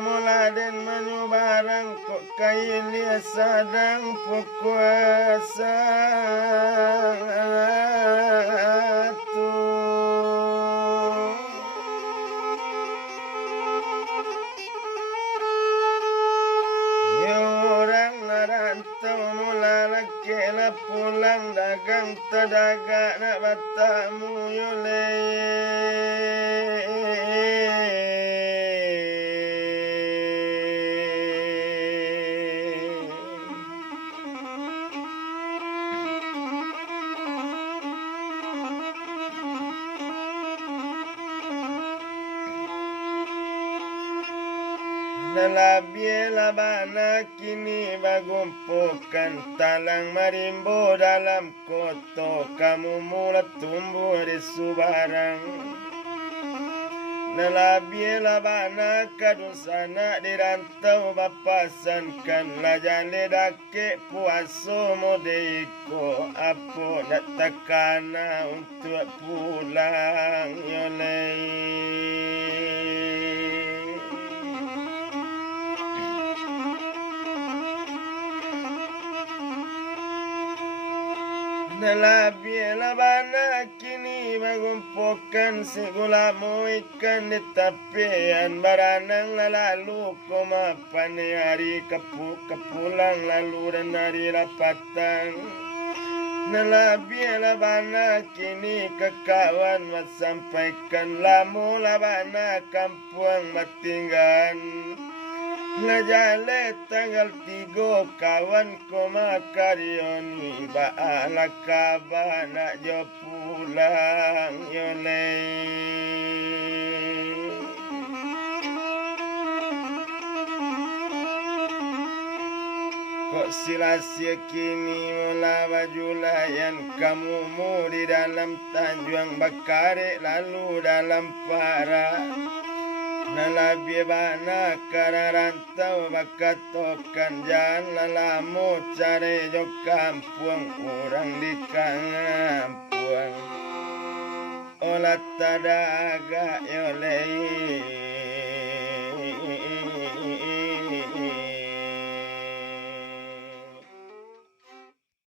muladen menyubarang kok kailia sadang puasa Rantau Capeklah pulang dagang tadgak nak batamu yole. Nalabielah bana kini bagumpukan talang marimbo dalam koto kamu mula tumbuh di subarang. Nalabielah bana kadun sana di rantau bapasankan lajane dakek puasa modeko apa nak takana untuk pulang yolei. Nalabielah bana kini bagumpukan segulamu ikan di tapian baranang lalu komapan hari kepulang lalu dan hari rapatan. Nalabielah bana kini kekawan sampaikan lamu labana kampung matinggan. Ngajale tanggal 3 kawan ko makarioni baala kaba nak jo pulang yole. Kok silasia kini mula bajulayan kamu mu di dalam Tanjuang Bakare lalu dalam para. Nalabie bana kara rantau bakatokan jalan lamu cari jo kampung orang di kampung olah tadgak yolei.